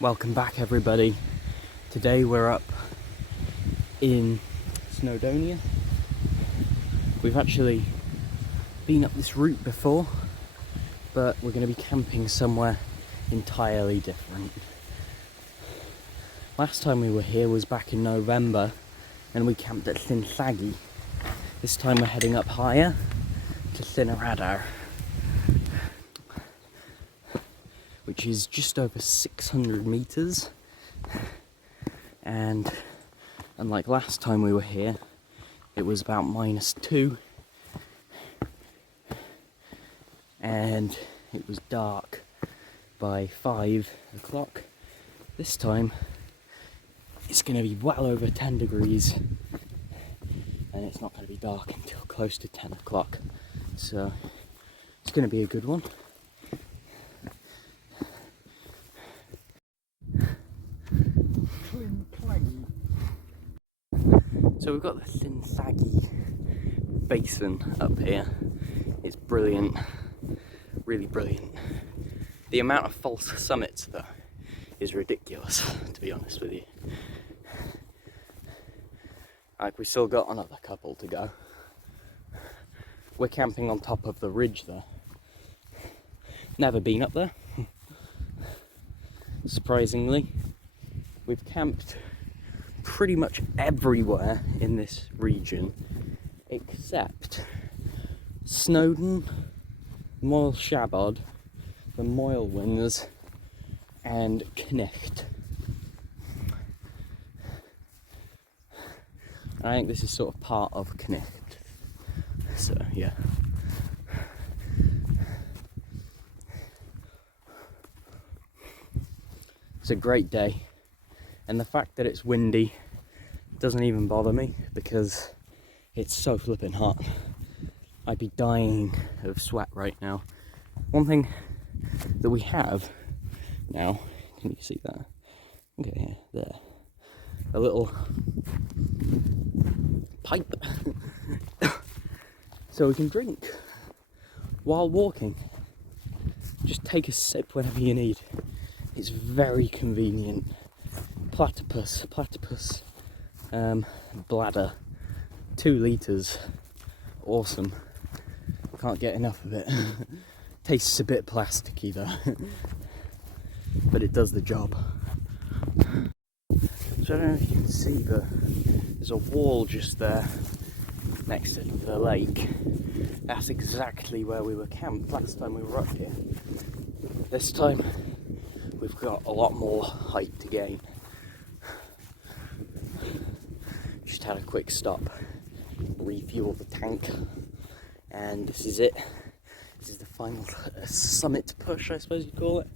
Welcome back, everybody. Today we're up in Snowdonia. We've actually been up this route before, but we're going to be camping somewhere entirely different. Last time we were here was back in November, and we camped at Llyn. This time we're heading up higher to Llyn Adar, which is just over 600 meters. And unlike last time we were here, it was about -2, and it was dark by 5 o'clock. This time it's going to be well over 10 degrees, and it's not going to be dark until close to 10 o'clock, so it's going to be a good one. So we've got the Llyn basin up here. It's brilliant, really brilliant. The amount of false summits though is ridiculous, to be honest with you. Like, we still got another couple to go. We're camping on top of the ridge though. Never been up there. Surprisingly, we've camped pretty much everywhere in this region except Snowdon, Moel Shabod, the Llyn, and Knecht. I think this is sort of part of Knecht, so yeah. It's a great day, and the fact that it's windy doesn't even bother me because it's so flipping hot. I'd be dying of sweat right now. One thing that we have now, can you see that? Okay, there. A little pipe so we can drink while walking. Just take a sip whenever you need. It's very convenient. Platypus bladder, 2 litres, awesome. Can't get enough of it. Tastes a bit plasticky though, but it does the job. So I don't know if you can see, but there's a wall just there next to the lake. That's exactly where we were camped last time we were up here. This time we've got a lot more height to gain. Just had a quick stop, refuel the tank, and this is it. This is the final summit push, I suppose you'd call it,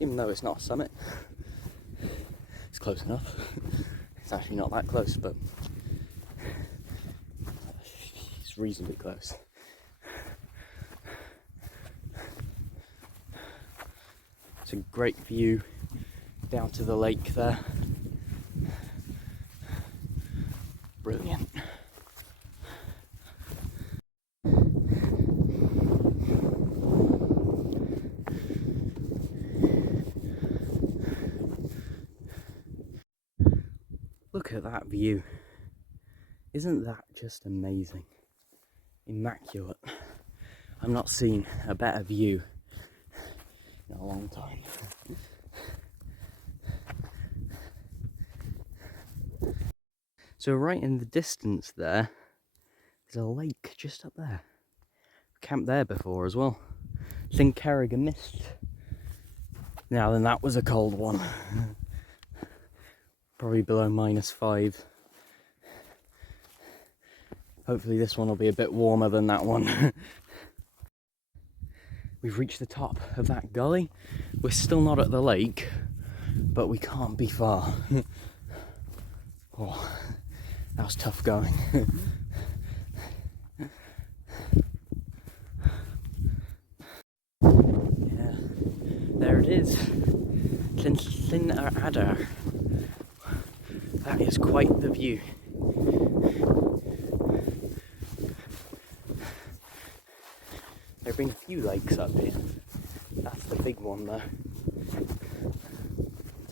even though it's not a summit. It's close enough. It's actually not that close, but it's reasonably close. It's a great view down to the lake there. Brilliant. Look at that view. Isn't that just amazing? Immaculate. I've not seen a better view in a long time. So right in the distance there, there's a lake just up there. Camped there before as well. Llyn Cerrig Mist. Now then, that was a cold one. Probably below -5. Hopefully this one will be a bit warmer than that one. We've reached the top of that gully. We're still not at the lake, but we can't be far. Oh, that was tough going. Yeah, there it is. Llyn Adar. That is quite the view. There have been a few lakes up here. That's the big one though.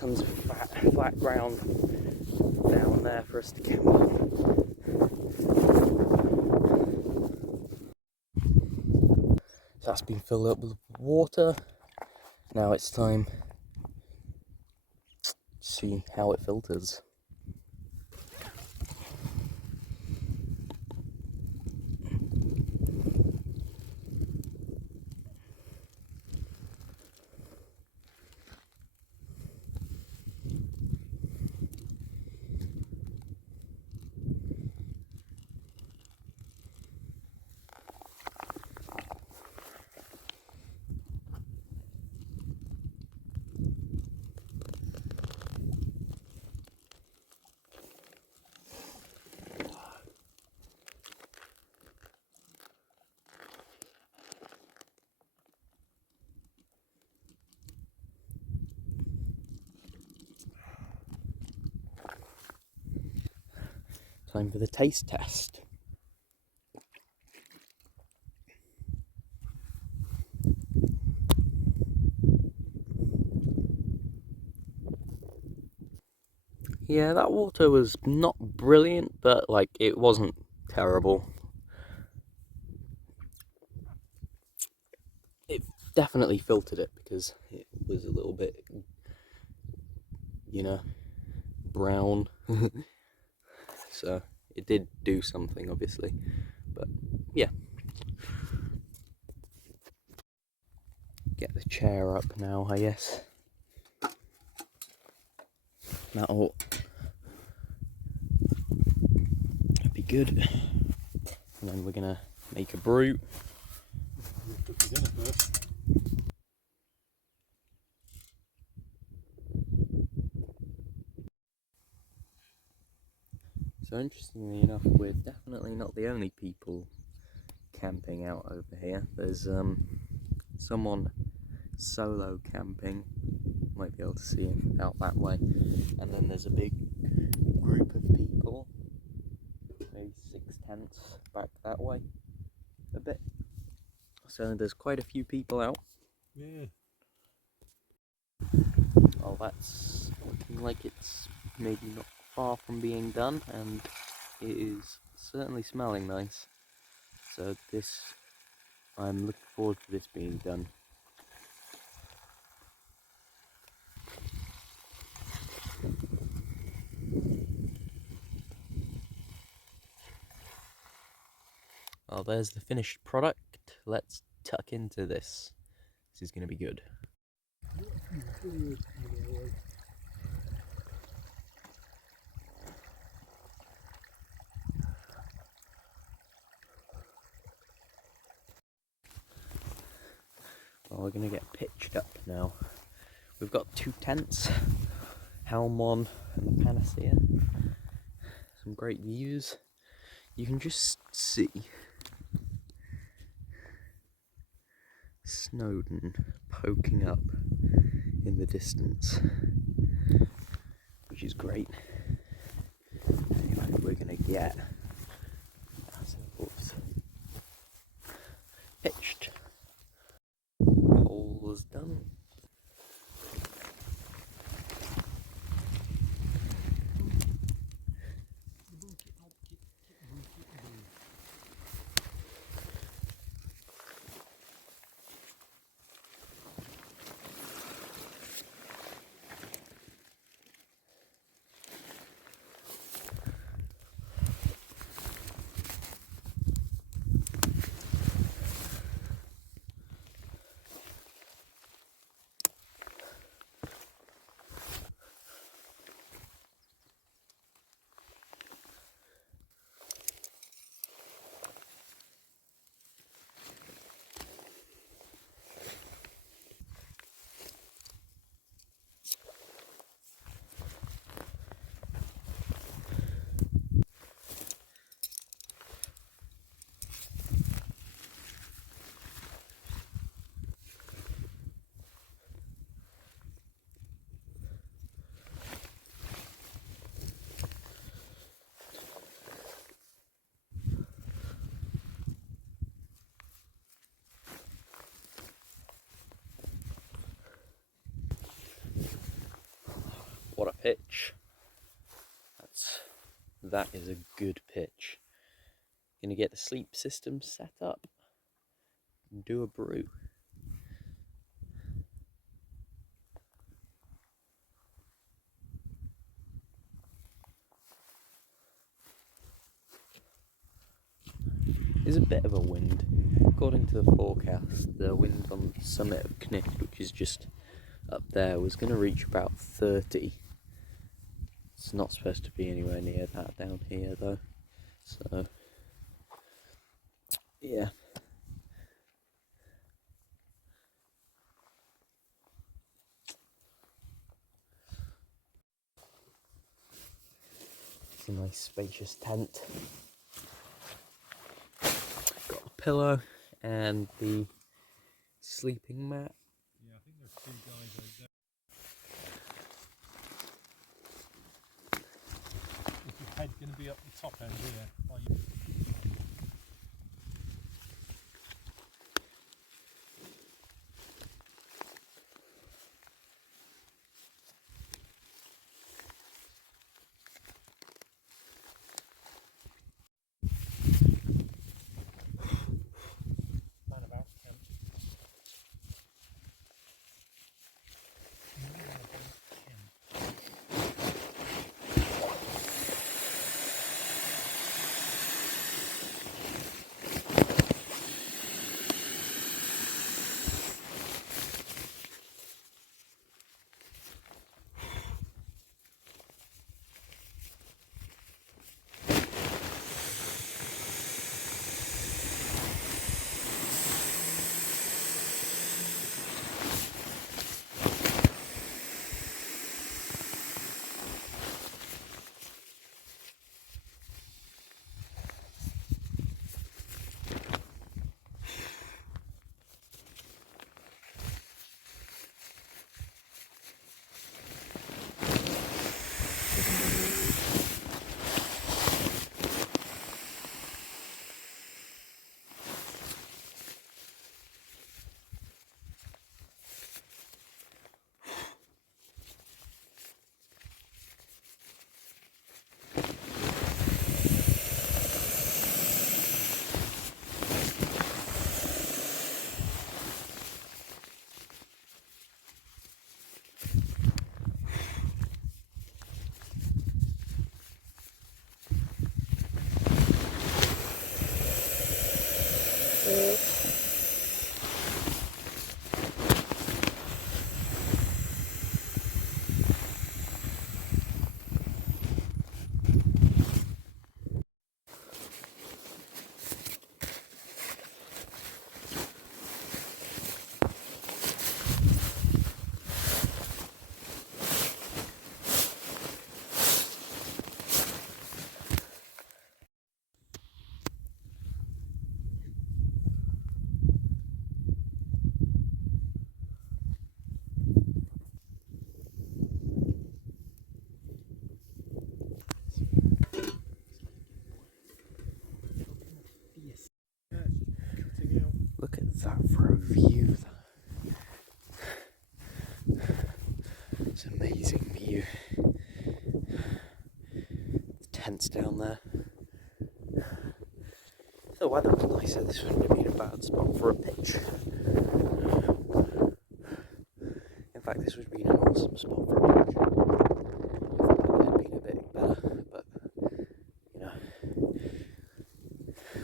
tons of flat ground down there for us to camp on. So that's been filled up with water. Now it's time to see how it filters. Time for the taste test. Yeah, that water was not brilliant, but like it wasn't terrible. It definitely filtered it because it was a little bit, you know, brown. So it did do something, obviously, but yeah. Get the chair up now, I guess. That'll be good. And then we're gonna make a brew. So interestingly enough, we're definitely not the only people camping out over here. There's someone solo camping, might be able to see him out that way, and then there's a big group of people, maybe 6 tents back that way a bit, so there's quite a few people out. Yeah. Well, that's looking like it's maybe not far from being done, and it is certainly smelling nice, so I'm looking forward to this being done. Well, there's the finished product. Let's tuck into this. This is going to be good. Well, we're going to get pitched up now. We've got 2 tents, Helmon and the Panacea. Some great views. You can just see Snowdon poking up in the distance, which is great. Anyway, we're going to get ourselves pitched. Pole's done. What a pitch. That is a good pitch. Gonna get the sleep system set up and do a brew. There's a bit of a wind. According to the forecast, the wind on the summit of Knicht, which is just up there, was going to reach about 30. It's not supposed to be anywhere near that down here though. So, yeah. It's a nice spacious tent. Got a pillow and the sleeping mat. Yeah, I think there's 2 guys over there. Is your head going to be up the top end here? Look at that for a view. It's an amazing view. The tent's down there. If the weather was nicer, this wouldn't have been a bad spot for a pitch. In fact, this would have been an awesome spot for a pitch. If the weather had been a bit better, but you know,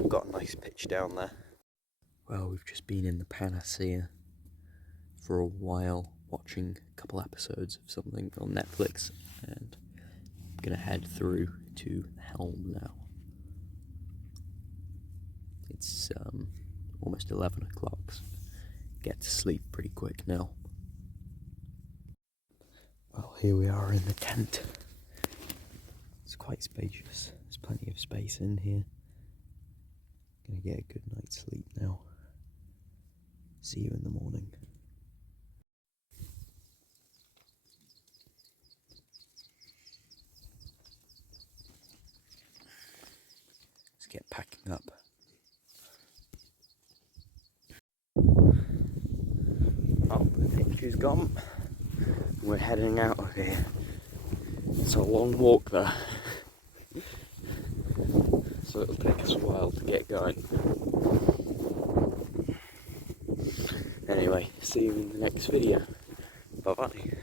we've got a nice pitch down there. Well, we've just been in the Panacea for a while, watching a couple episodes of something on Netflix, and I'm gonna head through to Helm now. It's almost 11 o'clock, so get to sleep pretty quick now. Well, here we are in the tent. It's quite spacious, there's plenty of space in here. Gonna get a good night's sleep now. See you in the morning. Let's get packing up. Oh, the picture's gone. We're heading out of here. It's a long walk there, so it'll take us a while to get going. Anyway, see you in the next video. Bye bye.